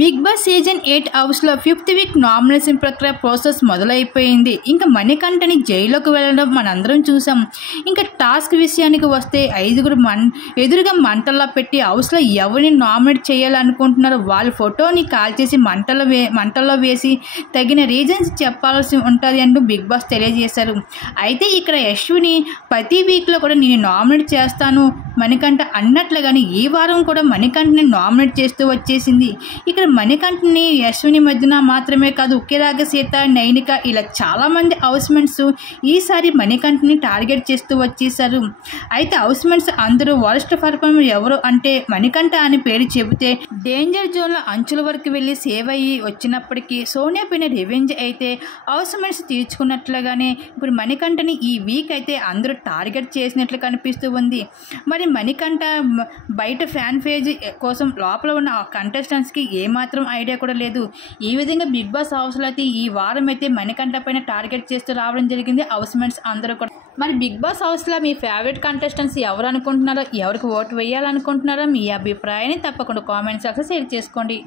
Big boss season 8 హౌస్లో 5th week nomination ప్రక్రియ process మొదలైపోయింది. ఇంకా మణికంఠని జైల్లోకి వెళ్ళడం మనందరం చూసాం. ఇంకా టాస్క్ విషయానికి వస్తే 5గురు ఎదురుగా మంటల్లో పెట్టి హౌస్లో ఎవరిని నామినేట్ చేయాలనుకుంటున్నారో వాళ్ళ ఫోటోని కాల్చేసి మంటల్లో వేసి తగిన రీజన్స్ చెప్పాల్సి ఉంటుంది అంటూ బిగ్ బాస్ తెలియజేశారు. అయితే ఇక్కడ యశ్విని ప్రతి వీక్లో కూడా నేను నామినేట్ చేస్తాను మణికంఠ అన్నట్లుగానే ఈ వారం కూడా మణికంఠని నామినేట్ చేస్తూ వచ్చేసింది. ఇక్కడ మణికంఠని యశ్విని మధ్యన మాత్రమే కాదు ఉక్కిరాగ సీత, నైనిక ఇలా చాలామంది హౌస్మెంట్స్ ఈసారి మణికంఠని టార్గెట్ చేస్తూ వచ్చేసారు. అయితే హౌస్మెంట్స్ అందరూ వరస్ట్ పర్ఫార్మర్ ఎవరు అంటే మణికంఠ అని పేరు చెబితే డేంజర్ జోన్లో అంచుల వరకు వెళ్ళి సేవ్ అయ్యి వచ్చినప్పటికీ సోనియా పైన రివెంజ్ అయితే హౌస్మెంట్స్ తీర్చుకున్నట్లుగానే ఇప్పుడు మణికంఠని ఈ వీక్ అయితే అందరూ టార్గెట్ చేసినట్లు కనిపిస్తూ ఉంది. మరి మణికంఠ బయట ఫ్యాన్ పేజ్ కోసం లోపల ఉన్న కంటెస్టెంట్స్కి ఏమాత్రం ఐడియా కూడా లేదు. ఈ విధంగా బిగ్ బాస్ హౌస్లో అయితే ఈ వారం అయితే మణికంఠ పైన టార్గెట్ చేస్తూ రావడం జరిగింది హౌస్మెంట్స్ అందరూ కూడా. మరి బిగ్ బాస్ హౌస్లో మీ ఫేవరెట్ కంటెస్టెంట్స్ ఎవరు అనుకుంటున్నారో, ఎవరికి ఓటు వేయాలనుకుంటున్నారో మీ అభిప్రాయాన్ని తప్పకుండా కామెంట్స్ షేర్ చేసుకోండి.